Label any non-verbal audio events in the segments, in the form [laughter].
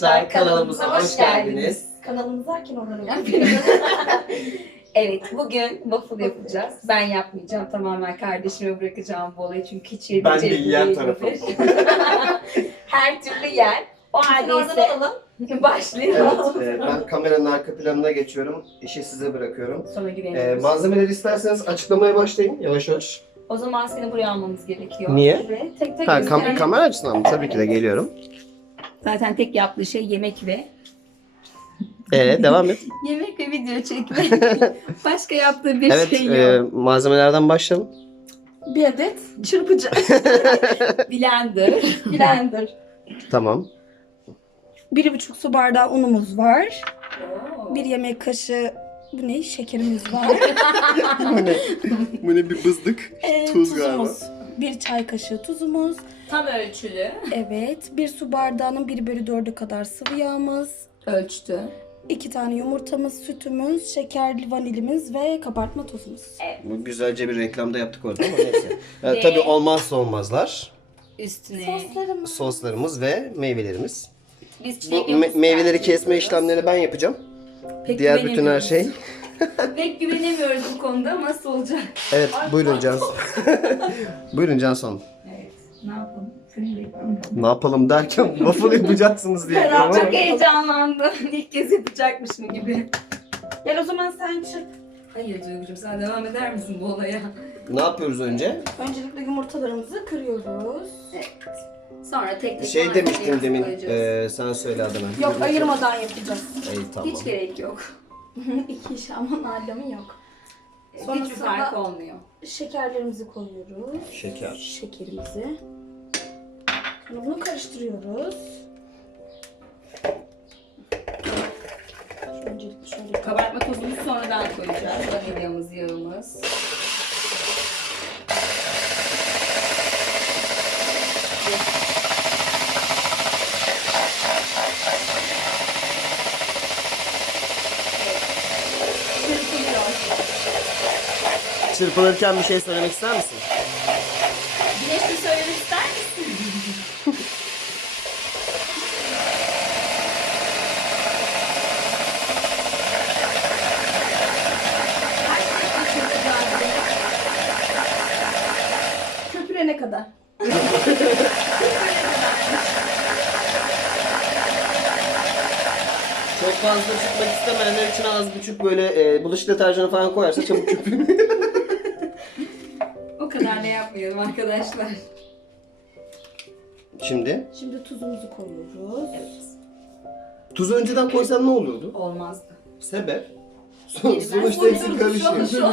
arkadaşlar kanalımıza hoş geldiniz. Kanalımız derken onları [laughs] Ya evet bugün waffle yapacağız. Ben yapmayacağım tamamen kardeşime bırakacağım bu olayı çünkü hiç yeri Ben de yiyen değildir. tarafım. [laughs] Her türlü yer. O halde oradan ise alalım. [laughs] başlayalım. Evet, e, ben kameranın arka planına geçiyorum. İşi size bırakıyorum. Sonra E, güveniyoruz. malzemeleri isterseniz açıklamaya başlayayım yavaş yavaş. o zaman seni buraya almamız gerekiyor. Niye? Ve tek tek Ha, kam- kamera açısından mı? Tabii ki de geliyorum. Zaten tek yaptığı şey yemek ve Ee, devam et. [laughs] yemek ve video çekme. [laughs] Başka yaptığı bir evet, şey yok. e, malzemelerden başlayalım. Bir adet çırpıcı. [laughs] Blender. Blender. Tamam. Bir buçuk su bardağı unumuz var. Oo. Bir yemek kaşığı bu ne? Şekerimiz var. bu ne? Bu ne bir bızdık? Ee, Tuz tuzumuz. Bir çay kaşığı tuzumuz. Tam ölçülü. Evet. Bir su bardağının bir bölü dördü kadar sıvı yağımız. Ölçtü. iki tane yumurtamız, sütümüz, şekerli vanilimiz ve kabartma tozumuz. Bu güzelce bir reklamda yaptık orada ama neyse. [laughs] E, Ve- tabii olmazsa olmazlar. Üstüne Soslarımız. Soslarımız ve meyvelerimiz. biz Bu me- meyveleri kesme işlemlerini ben yapacağım. Pek Diğer bütün her şey. [laughs] Pek güvenemiyoruz bu konuda ama nasıl olacak? Evet, buyurun Canson. [laughs] buyurun Canson. Evet. Ne yapalım? Ne yapalım derken [laughs] waffle yapacaksınız diye. Ferhat çok heyecanlandım. İlk kez yapacakmışım gibi. Gel o zaman sen çırp. Hayır Duygucuğum sen devam eder misin bu olaya? Ne yapıyoruz önce? Öncelikle yumurtalarımızı kırıyoruz. Sonra tek tek Şey demiştin demin, koyacağız. e, sen söyle adına. Yok ayırmadan yapacağız. İyi tamam. Hiç gerek yok. [laughs] İki iş ama alemi yok. Hiçbir Sonrasında- fark olmuyor. Şekerlerimizi koyuyoruz. Şeker. Şekerimizi. Sonra bunu karıştırıyoruz. Öncelikle şöyle Kabartma tozumuzu sonradan koyacağız. Vanilyamız, yağımız. Çırpılırken bir şey söylemek ister misin? Güneşte söylemek ister misin? köpürene kadar. Çok fazla çıkmak istemeyenler için az buçuk böyle e, bulaşık deterjanı falan koyarsa çabuk köpürür. [laughs] O da yapmayalım arkadaşlar. Şimdi Şimdi tuzumuzu koyuyoruz. tuzu önceden koysan ne olurdu? Olmazdı. Sebep? Son, [laughs] sonuçta hepsi karışıyor.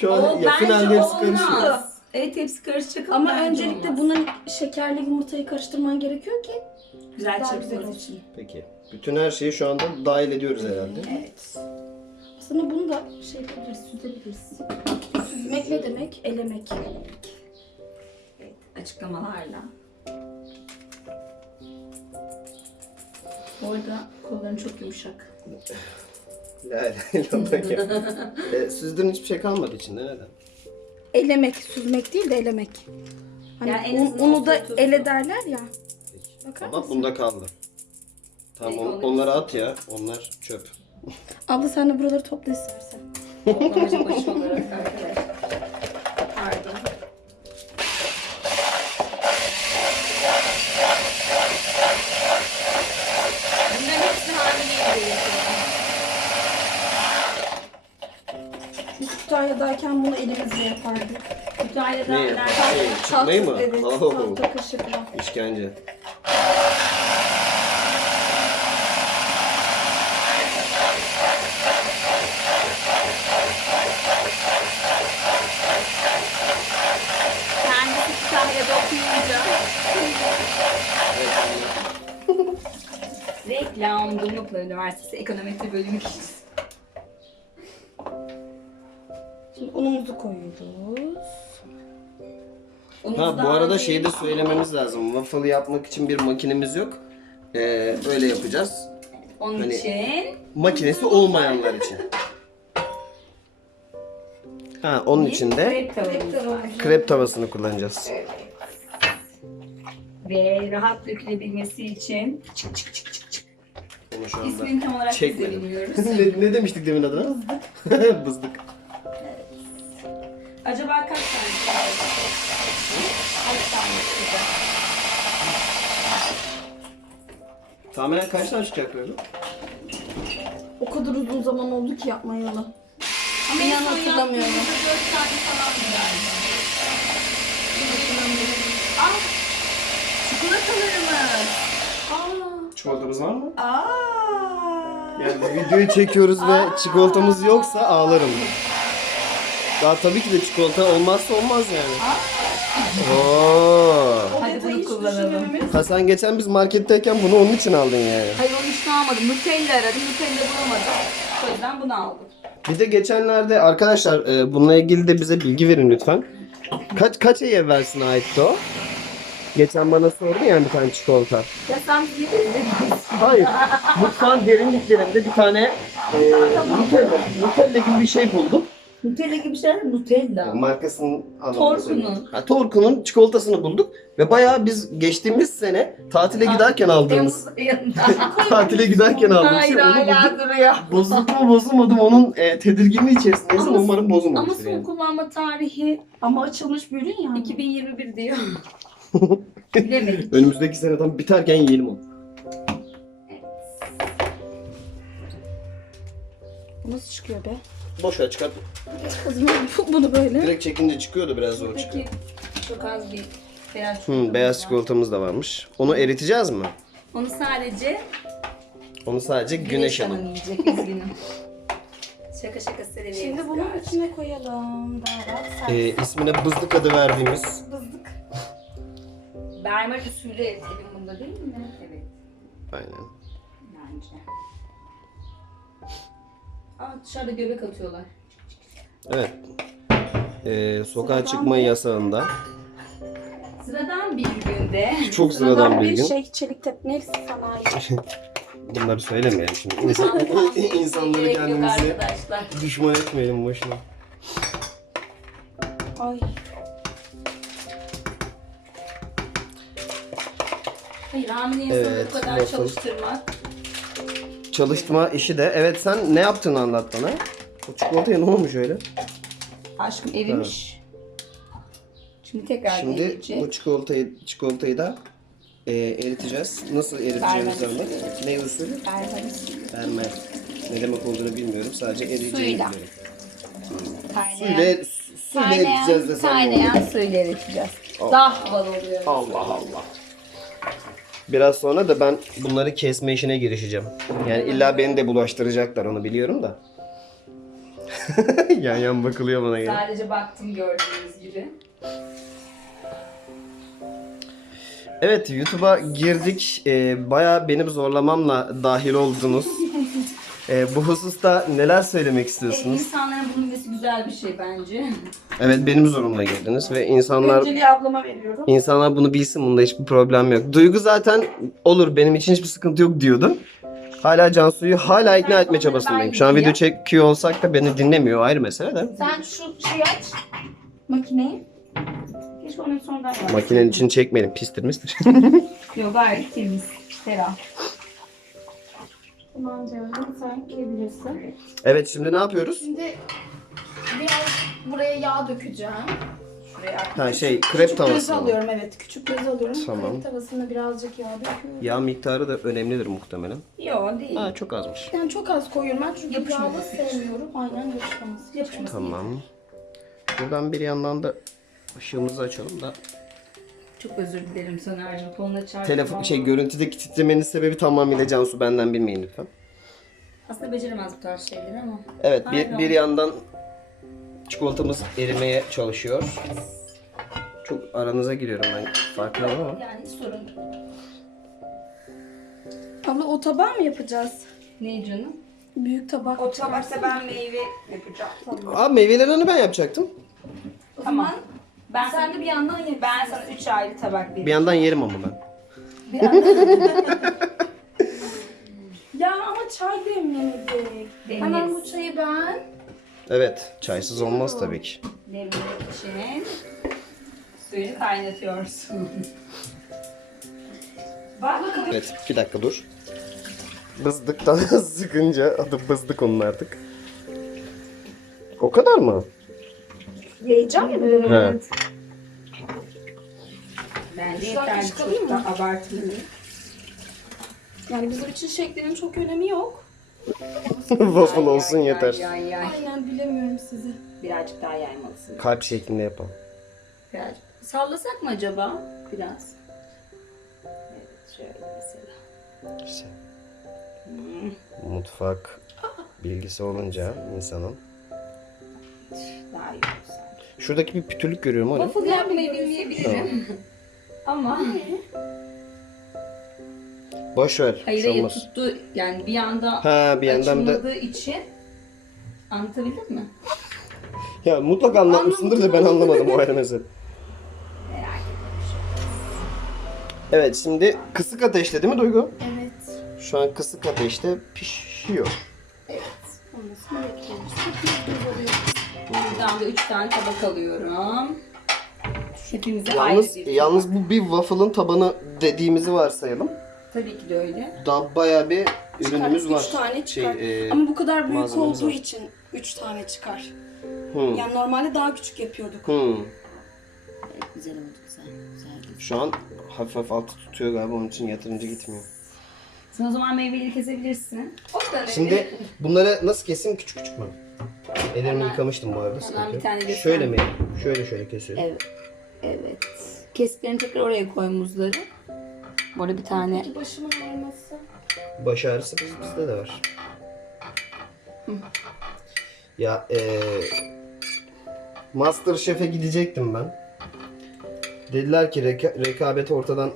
Şu an [laughs] ya finalde hepsi karışıyor. Evet hepsi karışacak Ama bence öncelikle olmaz. bunun şekerli yumurtayı karıştırman gerekiyor ki güzel daha güzel çırpılır. olsun. Peki. Bütün her şeyi şu anda dahil ediyoruz herhalde. Evet. Aslında bunu da şey yapabiliriz, süzebiliriz. Süzmek ne demek? Elemek. Evet, açıklamalarla. Bu arada kolların çok yumuşak. [laughs] La la la ya. e, süzdüğün hiçbir şey kalmadı içinde neden? Elemek, süzmek değil de elemek. Hani Yani en un- azından unu da ele derler ya. Peki. Bakar Ama mısın? bunda kaldı. Tamam Peki, on- onu- onları at ya. Onlar çöp. Abla sen de buraları topla istersen. Toplamacı başı olarak arkadaşlar. Pardon. Bunların hepsini haliyle. Biz Kütahya'dayken bunu elimizle yapardık. Kütahya'da Ne? Şey, çıkmayı mı? Evet, Oh. tahta kaşıkla. İşkence. Dumluplar Üniversitesi Ekonometri Bölümü kişisi. Şimdi unumuzu koyuyoruz. Ha bu arada şeyi de söylememiz lazım. Waffle yapmak için bir makinemiz yok. Ee, öyle yapacağız. Onun Hani- için Makinesi olmayanlar için. Ha onun için de krep tavamız var. krep tavasını kullanacağız. Ve rahat dökülebilmesi için Onu şu anda ismini tam olarak biz de çekmedim. bilmiyoruz. [laughs] ne, ne demiştik demin adına? Bızdık. [laughs] Bızdık. Acaba kaç tane? Kaç tane çıkacak? Tahminen kaç tane çıkacak böyle? O kadar uzun zaman oldu ki yapmayalı. Ama İnan en son hatırlamıyorum. yaptığımızda dört tane falan galiba. Ah! Çikolatalarımız. Aa! Çikolatamız var mı? Aa! Yani videoyu çekiyoruz ve çikolatamız yoksa ağlarım. Daha tabii ki de çikolata olmazsa olmaz yani. Oo. Hadi bunu kullanalım. Hasan geçen biz marketteyken bunu onun için aldın yani. Hayır onun için almadım. Nutella aradım. Nutella bulamadım. O yüzden bunu aldım. Bir de geçenlerde arkadaşlar e, bununla ilgili de bize bilgi verin lütfen. Kaç kaç ay evvelsin aitti o? Geçen bana sordu ya bir tane çikolata. Ya sen bir Hayır. Mutfağın derinliklerinde bir tane e, Nutella, Nutella gibi bir şey buldum. Nutella gibi şeyler mi? Nutella. Markasının anlamında Torku'nun. Ha, Torku'nun çikolatasını bulduk ve bayağı biz geçtiğimiz sene tatile giderken aldığımız [laughs] tatile giderken aldığımız Hayır şey onu hala bulduk. duruyor. Bozuldu mu bozulmadı mı onun e, tedirginliği içerisindeyiz ama Ama- umarım Ama bozulmamıştır son yani. kullanma tarihi Ama açılmış bir ürün yani. 2021 diyor. Bilemedik. Önümüzdeki sene tam biterken yiyelim onu. Bu nasıl çıkıyor be? Boş ver çıkart. O zaman bu- [laughs] bunu böyle. Direkt çekince çıkıyordu biraz zor çıkıyor. Peki çok az bir beyaz Hı, çikolata. beyaz çikolatamız da varmış. Onu eriteceğiz mi? Onu sadece Onu sadece güneş yiyecek üzgünüm. [laughs] şaka şaka serelim. Şimdi bunu içine koyalım. Daha rahat sen. Ee, ismine bızlık adı verdiğimiz. Bermer usulü edelim bunda değil mi? Evet. aynen. Bence. Aa dışarıda göbek atıyorlar. Evet. Ee, sokağa Sıradan çıkma bir- yasağında. Sıradan bir günde Çok sıradan bir bir gün. şey çelik tep neyse sanayi. [laughs] Bunları söylemeyelim şimdi. İnsan, [laughs] insanları Gerek yok kendimize arkadaşlar. düşman etmeyelim boşuna. Ay. Hayır hamile insanı Evet, bu kadar waffle. çalıştırmak. Çalıştırma işi de. Evet sen ne yaptığını anlat bana. O çikolataya ne olmuş öyle? Aşkım erimiş. Şimdi tekrar Şimdi bu çikolatayı çikolatayı da e, eriteceğiz. Nasıl eriteceğimizi Berber anlat. Ne usulü? Berber usulü. Verme. Ne demek olduğunu bilmiyorum. Sadece eriyeceğini Suyla. biliyorum. Suyla, suyla eriteceğiz desem ne olur? kaynayan suyla eriteceğiz. Allah. Daha havalı oluyor. Allah Allah. Biraz sonra da ben bunları kesme işine girişeceğim. Yani illa beni de bulaştıracaklar onu biliyorum da. [laughs] yan yan bakılıyor bana gene. Sadece baktım gördüğünüz gibi. Evet YouTube'a girdik. Ee, bayağı benim zorlamamla dahil oldunuz. [laughs] Ee, bu hususta neler söylemek E, istiyorsunuz? insanların bunun bilmesi güzel bir şey bence. Evet benim zorumla girdiniz ve insanlar Önceliği ablama veriyorum. insanlar bunu bilsin bunda hiçbir problem yok. Duygu zaten olur benim için hiçbir sıkıntı yok diyordu. Hala Cansu'yu hala ikna etme çabasındayım. Şu an video çekiyor olsak da beni dinlemiyor ayrı mesele de. Sen şu şeyi aç. Makineyi. Keşke onu sonradan. Makinenin için çekmeyelim pistir mistir. Yok gayet temiz. Ferah. Sen girebilirsin. evet şimdi ne yapıyoruz? Şimdi biraz buraya yağ dökeceğim. Şuraya Ha şey krep Küçük tavası. mı? alıyorum evet. Küçük bez alıyorum. Tamam. Krep tavasına birazcık yağ döküyorum. Yağ miktarı da önemlidir muhtemelen. Yok değil. Ha çok azmış. Yani çok az koyuyorum ben çünkü yağlı sevmiyorum. Aynen yapışmaması. Yapışması. Tamam. Buradan bir yandan da ışığımızı açalım da. Çok özür dilerim Soner'cim. Koluna çarptım Telefon şey görüntüdeki titremenin sebebi tamamıyla Cansu benden bilmeyin lütfen. Aslında beceremez bu tarz şeyleri ama. Evet bir, Aynen. bir yandan çikolatamız erimeye çalışıyor. Çok aranıza giriyorum ben farkındayım ama. Yani sorun. Abla o tabağı mı yapacağız? Ne canım? Büyük tabak. O tabakta ben meyve yapacağım. Abi meyvelerini ben yapacaktım. Tamam. Ben Sen de bir yandan ye. ben sana 3 ayrı tabak vereyim. Bir yandan yerim ama ben. Bir yandan. [laughs] ya ama çay demlemedik. Hemen bu çayı ben. Evet çaysız olmaz tabii ki. Demlemek için suyunu kaynatıyorsun. [laughs] Bak. Evet bir dakika dur. Bızdıktan [laughs] sıkınca adı bızdık onun artık. O kadar mı? Yiyeceğim ya böyle. He. Bence yeterli çok da abartmayayım. Yani bizim için şeklinin çok önemi yok. [laughs] Waffle olsun yeter. Yay, yay. Aynen bilemiyorum sizi. Birazcık daha yaymalısın. Kalp şeklinde yapalım. Birazcık. Sallasak mı acaba? Biraz. Evet şöyle mesela. İşte Hmm, mutfak bilgisi olunca insanın. daha iyi olur sanki. Şuradaki bir pütürlük görüyorum? Waffle yapmayı bilmeyebilirim. [laughs] Ama Boş ver. hayır şey hayır olmaz. tuttu. Yani bir anda Ha bir yandan da açılmadığı için anlatabildim mi? ya mutlaka anlatmışsındır da ben anlamadım o ayrı. Merak etme. Evet şimdi kısık ateşte değil mi Duygu? Evet. Şu an kısık ateşte pişiyor. Olmasını bekliyoruz. Çok güzel oluyor. Buradan da 3 tane tabak alıyorum. Hepimize Yalnız ayrı bir yalnız bu bir waffle'ın tabanı dediğimizi varsayalım. Tabii ki de öyle. Daha bayağı bir ürünümüz Çıkar, var. Üç tane çıkar. Şey, e, Ama bu kadar büyük malzememiz olduğu var. için üç tane çıkar. hmm, Yani normalde daha küçük yapıyorduk. hmm. Güzel oldu güzel. Güzel. Şu an hafif hafif altı tutuyor galiba onun için yatırınca gitmiyor. Sen o zaman meyveleri kesebilirsin. O kadar. Şimdi bunları nasıl keseyim küçük küçük mü? Ellerimi yıkamıştım bu arada. hemen sıkıntı bir yok. tane göster. Şöyle mi? Şöyle şöyle kesiyorum. Evet. Evet. Kestiklerini tekrar oraya koy muzları. Bu arada bir tane Peki başımın ağrıması. Baş ağrısı biz, bizde de var. Ya eee Master Chef'e gidecektim ben. Dediler ki reka- rekabet ortadan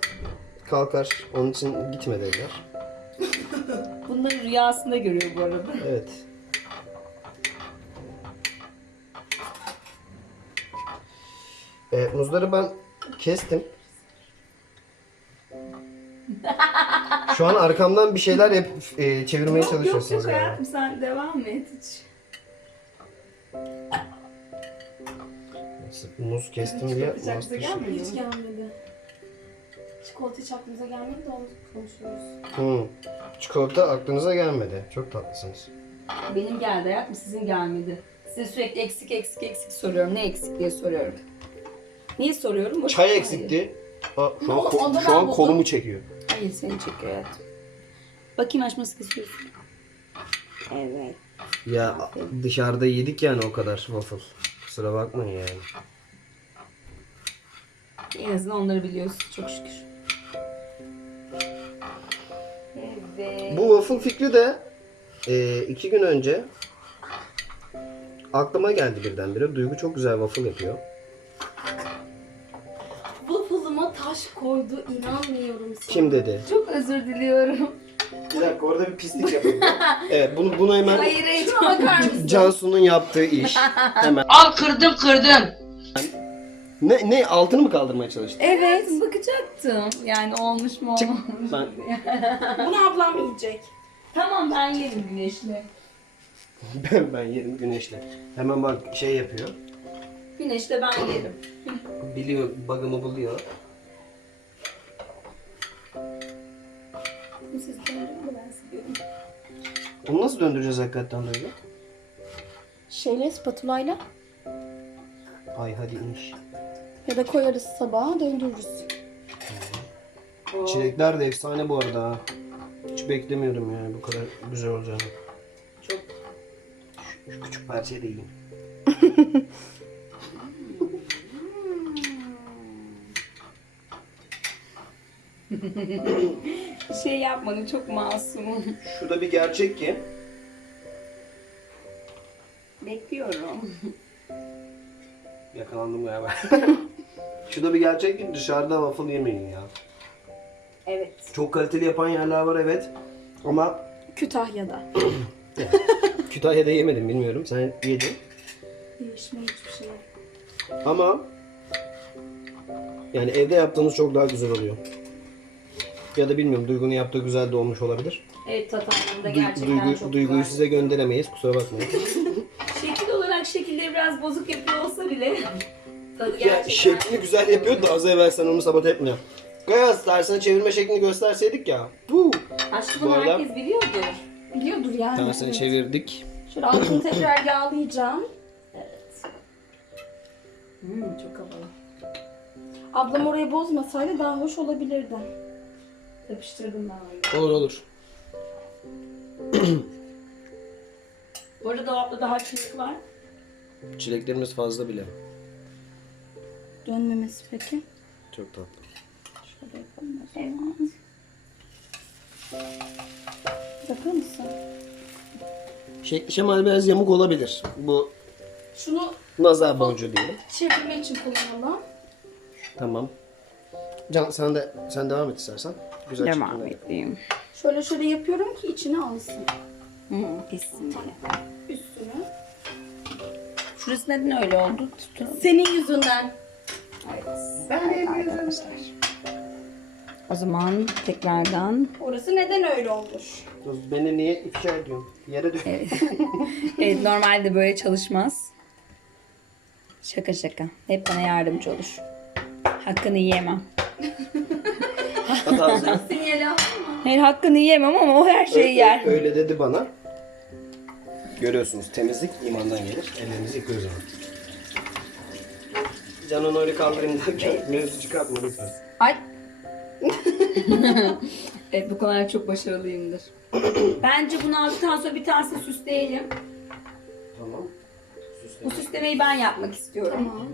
kalkar. Onun için gitme dediler. [laughs] bunları rüyasında görüyor bu arada. Evet. E, muzları ben kestim. Şu an arkamdan bir şeyler yap, e, çevirmeye Yok yok çalışıyorsunuz yok galiba. hayatım sen devam et hiç. Muz kestim diye Bıçakla Master Chef- gelmedi Hiç gelmedi. Çikolata hiç aklımıza gelmedi de onu konuşuyoruz. Hı. Çikolata aklınıza gelmedi. Çok tatlısınız. Benim geldi hayatım sizin gelmedi. Size sürekli eksik eksik eksik soruyorum. Ne eksik diye soruyorum. Niye soruyorum? Boş Çay eksikti. Aa, şu an, Onu- ko- şu ben an buldum. kolumu çekiyor. Hayır seni çekiyor hayatım. Bakayım açması kesiyorsun. Evet. Ya dışarıda yedik yani o kadar waffle. Kusura bakmayın yani. En azından onları biliyorsun çok şükür. Evet. Bu waffle fikri de e, iki gün önce aklıma geldi birdenbire. Duygu çok güzel waffle yapıyor. Taş koydu inanmıyorum sana. Kim dedi? Çok özür diliyorum. Bir dakika orada bir pislik yapayım. evet bunu, bunu hemen Hayır şuna bakar mısın? Cansu'nun yaptığı iş. Hemen. Al kırdım kırdım. Ne, ne altını mı kaldırmaya çalıştın? Evet bakacaktım. Yani olmuş mu olmamış mı? Ben, [laughs] Bunu ablam yiyecek. Tamam ben yerim güneşli. [laughs] ben, ben yerim güneşle. Hemen bak şey yapıyor. Güneşle ben yerim. Biliyor, bug'ımı buluyor. Siz döndürün de ben siliyorum. Bunu nasıl döndüreceğiz hakikaten Duygu? Şeyle spatulayla Ay hadi inş. ya da koyarız sabaha döndürürüz. Çilekler de efsane bu arada. Hiç beklemiyordum yani bu kadar güzel olacağını. Çok Şu, şu küçük parçayı da yiyeyim. [laughs] [laughs] bir şey yapmadım çok masumum. Şu da bir gerçek ki Bekliyorum. yakalandım galiba. [laughs] Şu da bir gerçek ki dışarıda waffle yemeyin ya. Evet. Çok kaliteli yapan yerler var evet. Ama Kütahya'da. [laughs] Kütahya'da yemedim bilmiyorum. Sen yedin. Değişmiyor hiçbir şey. Ama yani evde yaptığımız çok daha güzel oluyor. Ya da bilmiyorum Duygu'nun yaptığı güzel de olmuş olabilir. Evet tat anlamında Du- gerçekten Duygu, çok Duygu'yu güzel. size gönderemeyiz kusura bakmayın. [laughs] Şekil olarak şekilleri biraz bozuk yapıyor olsa bile tadı ya gerçekten şeklini güzel yapıyor da az evvel sen onu sabote etme. Kız tersine çevirme şeklini gösterseydik ya. Bu bunu arada- herkes biliyordur. Biliyordur yani. Tersine evet. çevirdik. Şöyle altını tekrar yağlayacağım. Hmm, çok havalı. Ablam orayı bozmasaydı daha hoş olabilirdi. Yapıştırdım ben onu. Olur olur. Bu arada dolapta daha çilek var. Çileklerimiz fazla bile. Dönmemesi peki. Çok tatlı. Şöyle yapalım o zaman. Bakar mısın? Şekli şemali biraz yamuk olabilir. Bu Şunu nazar boncuğu diyelim. çevirme için kullanalım. Tamam. Can sen de sen devam et istersen. Güzel Devam şekilde. edeyim. Şöyle şöyle yapıyorum ki içine alsın. Diye. Üstünü. Şurası neden öyle oldu? Tutun. Senin yüzünden. Evet. evet arkadaşlar. O zaman tekrardan Orası neden öyle olmuş? Dur, Beni niye ifşa ediyorsun? Yere dök. Evet. [laughs] evet normalde böyle çalışmaz. Şaka şaka. Hep bana yardımcı olur. Hakkını yiyemem. At ağzına. Sinyali. Hayır hakkını yiyemem ama o her şeyi Öyle- yer. Öyle dedi bana. Görüyorsunuz temizlik imandan gelir. Ellerimizi yıkıyoruz ama. Canan öyle kaldırayım derken mevzu çıkartma lütfen. Ay. [laughs] evet bu konularda çok başarılıyımdır. Bence bunu aldıktan sonra bir tanesini süsleyelim. Tamam. Bu süslemeyi ben yapmak istiyorum. Tamam.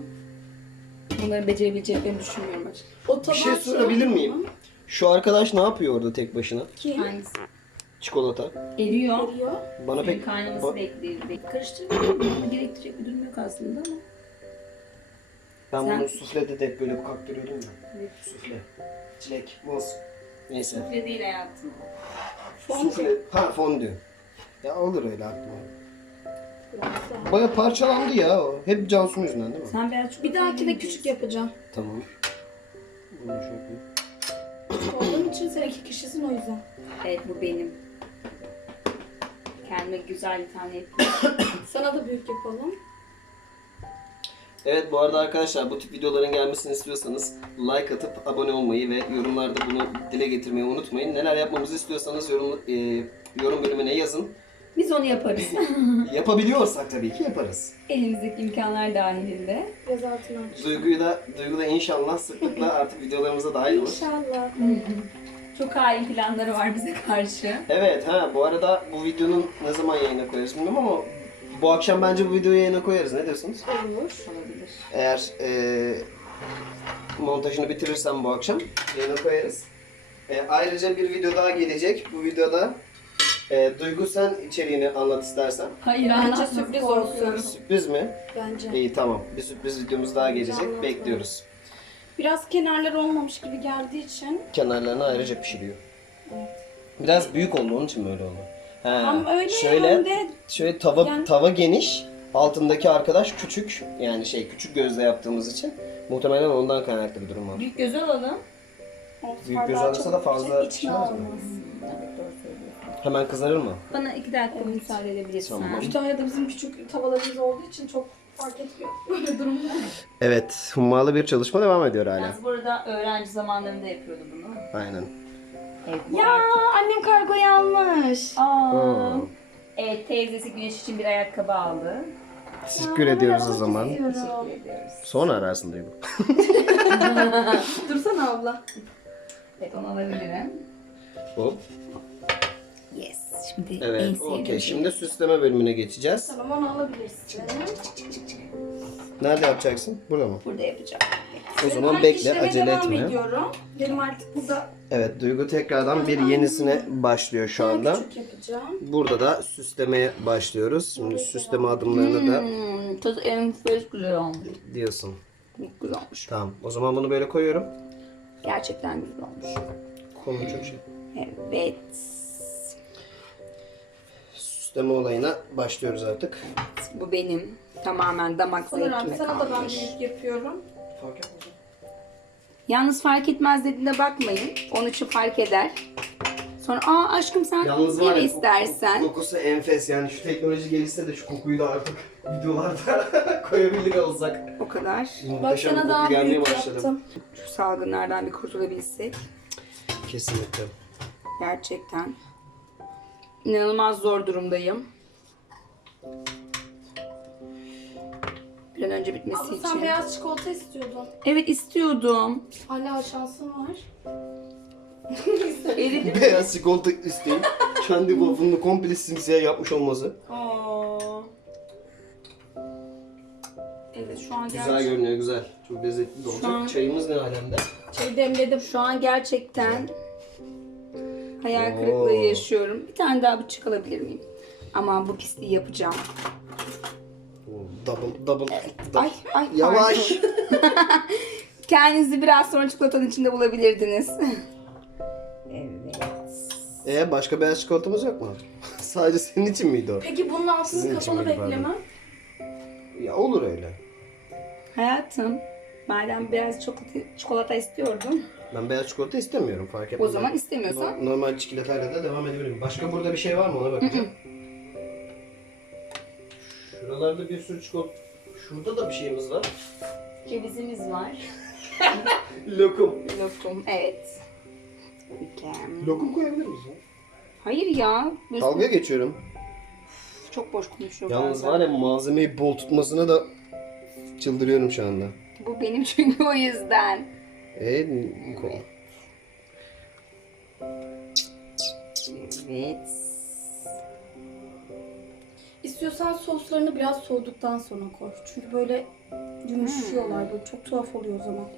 Bunları becerebileceklerini düşünmüyorum açıkçası. O tabağı Bir şey sorabilir miyim? Şu arkadaş ne yapıyor orada tek başına? Kim? Hangisi? Çikolata. Eriyor. Geliyor. Bana Pek pek... kaynaması Ba- bekliyor. Bek karıştırmıyor. Gerektirecek bir durum yok aslında ama. Ben Sen- bunu suflede de hep böyle kaktırıyordum ya. Evet. Sufle. Çilek, muz. Neyse. Sufle değil hayatım. Sufle. Ha fondü. Ya olur öyle aklıma. Baya parçalandı ya o. Hep Cansu'nun yüzünden değil mi? Sen biraz çok Bir dahakine küçük yapacağım. Tamam. Bunu şey yapayım. Olduğum için sen iki kişisin o yüzden. Evet bu benim. Kendime güzel bir tane yapayım. [coughs] Sana da büyük yapalım. Evet bu arada arkadaşlar bu tip videoların gelmesini istiyorsanız like atıp abone olmayı ve yorumlarda bunu dile getirmeyi unutmayın. Neler yapmamızı istiyorsanız yorum, e, yorum bölümüne yazın. Biz onu yaparız. [laughs] Yapabiliyorsak tabii ki yaparız. Elimizdeki imkanlar dahilinde. Biraz altına aç. Duyguyu da, Duygu da inşallah sıklıkla artık videolarımıza dahil olur. İnşallah. Çok hain planları var bize karşı. Evet ha bu arada bu videonun ne zaman yayına koyarız bilmiyorum ama bu akşam bence bu videoyu yayına koyarız. Ne diyorsunuz? Olur. Olabilir. Eğer e, montajını bitirirsem bu akşam yayına koyarız. E, ayrıca bir video daha gelecek. Bu videoda e, Duygu sen içeriğini anlat istersen. Hayır Bence anlatma, sürpriz olsun. Sürpriz mi? Bence. İyi tamam. Bir sürpriz videomuz daha gelecek. Bekliyoruz. Biraz kenarları olmamış gibi geldiği için. Kenarlarını ayrıca pişiriyor. Evet. Biraz büyük oldu onun için böyle oldu. Ha, Hem öyle şöyle, hem de şöyle tava Yani- tava geniş, altındaki arkadaş küçük. Yani şey küçük gözle yaptığımız için muhtemelen ondan kaynaklı bir durum var. Büyük göz alalım. Büyük göz alırsa da fazla içine pişmez mi? almaz. Hemen kızarır mı? Bana iki dakika müsaade edebilirsin. Tamam. Kütahya'da bizim küçük tavalarımız olduğu için çok fark etmiyor [laughs] böyle durumlar. Evet, hummalı bir çalışma devam ediyor hala. Yalnız burada öğrenci zamanlarında yapıyordu bunu. Aynen. Evet, bu Ya annem kargoyu almış. Aa. Oo. Evet teyzesi Güneş için bir ayakkabı aldı. Teşekkür ediyoruz o zaman. Teşekkür ediyoruz. Sonra ararsın Duygu. [laughs] Dursana abla. Evet onu alabilirim. Hop. Yes. Şimdi en Evet, sevdiğim okey. şey. Şimdi süsleme bölümüne geçeceğiz. Tamam onu alabilirsin. Nerede yapacaksın? Burada mı? Burada yapacağım. O zaman bekle, acele devam etme. ediyorum. Benim artık burada Evet, Duygu tekrardan bir yenisine başlıyor şu anda. Burada da süslemeye başlıyoruz. Şimdi süsleme adımlarını da Hmm, tadı enfes güzel olmuş. diyorsun. Çok güzel olmuş. Tamam. O zaman bunu böyle koyuyorum. Gerçekten güzel olmuş. Konu çok şey. Evet. Süsleme olayına başlıyoruz artık. Bu benim tamamen damak Sanırım zevkime sana da ben kalmış. büyük yapıyorum. Yalnız fark etmez dediğine bakmayın. Onun için fark eder. Sonra aa aşkım sen Yalnız var yeme ya, istersen. Kokusu enfes yani şu teknoloji gelişse de şu kokuyu da artık [laughs] videolarda [laughs] koyabilir olsak. O kadar. Bak Muhteşem bir sana koku daha gelmeye büyük başladı. yaptım. Şu salgınlardan bir kurtulabilsek. Kesinlikle. Gerçekten. İnanılmaz zor durumdayım. Bir an önce bitmesi Abla için. sen beyaz çikolata istiyordun. Evet istiyordum. Hala şansın var. Eridi. Beyaz çikolata isteyin. Kendi waffle'ını komple simsiyah yapmış olması. Aa. Evet şu an Güzel gerçekten. görünüyor güzel. Çok lezzetli de Şu an- olacak. Çayımız ne alemde? Şey demledim. Şu an gerçekten hayal Oo. kırıklığı yaşıyorum. Bir tane daha bıçak alabilir miyim? Ama bu pisliği yapacağım. Double, double. Ay ay Yavaş. pardon. [laughs] Kendinizi biraz sonra çikolatanın içinde bulabilirdiniz. [laughs] evet. Ee başka beyaz çikolatamız yok mu? [laughs] Sadece senin için miydi o? Peki bunun altını Sizin için kapalı miydi, pardon? beklemem. Ya olur öyle. Hayatım, madem biraz çikolata, çikolata istiyordum, Ben beyaz çikolata istemiyorum fark etmez. o zaman istemiyorsan No- Normal çikolatayla da devam edebilirim. Başka burada bir şey var mı ona bakacağım. Şuralarda bir sürü çikolata... Şurada da bir şeyimiz var. cevizimiz var. [laughs] Lokum. Lokum, evet. Mükemmel. Lokum koyabilir miyiz ya? Hayır ya, biz Dalga geçiyorum. çok boş konuşuyor Yalnız bazen. var ya malzemeyi bol tutmasına da çıldırıyorum şu anda. Bu benim çünkü o yüzden. Niko. Evet. İstiyorsan soslarını biraz soğuduktan sonra koy. Çünkü böyle yumuşuyorlar. Böyle çok tuhaf oluyor o zaman.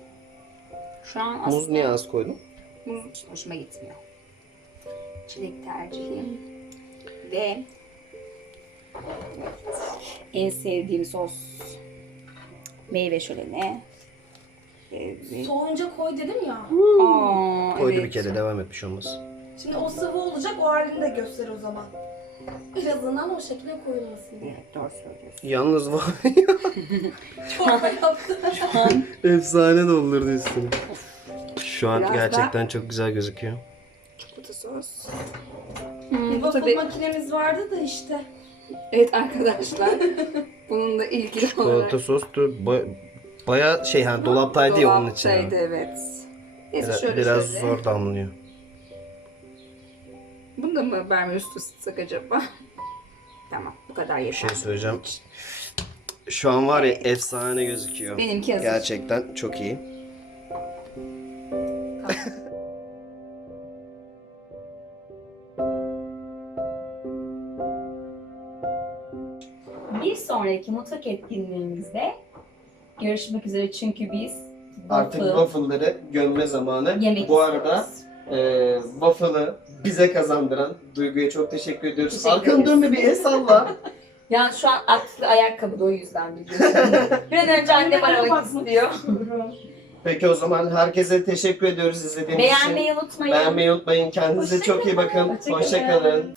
Şu an aslında Muz niye az koydun? muz hoşuma gitmiyor. Çilek tercihim. Ve evet, en sevdiğim sos meyve şöleni. Evet. Soğuyunca koy dedim ya. Aa, Koydu evet. bir kere devam etmiş olmaz. Şimdi o sıvı olacak o halini de göster o zaman. En azından o şekilde koyulmasın diye. Evet doğru söylüyorsun. Yalnız var [laughs] Çorba yaptım. efsane doldurdu üstünü. Şu an Biraz gerçekten çok güzel gözüküyor. Çikolata sos. Bir Hmm, bu waffle tabii, makinemiz vardı da işte. evet arkadaşlar. Bununla ilgili olarak. Çikolata sostu ba- baya şey ha dolaptaydı ya onun için. Dolaptaydı, evet. Neyse Biraz, şöyle biraz şöyle. zor damlıyor. Bunu da mı verme üstü sıksak acaba? tamam bu kadar Bir yeter. şey söyleyeceğim. Şu an var ya efsane gözüküyor. Benimki hazır. Gerçekten çok iyi. Bir sonraki mutfak etkinliğimizde görüşmek üzere çünkü biz Artık waffle waffle'ları gömme zamanı. yemek Bu arada istiyoruz. e, waffle'ı bize kazandıran Duygu'ya çok teşekkür ediyoruz. Teşekkür Arkanı ederiz. dönme bir el salla. [laughs] Yani şu an aklı ayakkabıda o yüzden biliyorsun. [laughs] bir an önce annem aramak istiyor. Peki o zaman herkese teşekkür ediyoruz izlediğiniz için. Beğenmeyi unutmayın. Beğenmeyi unutmayın. Kendinize çok iyi bakın. Hoşça kalın. Hoşçakalın.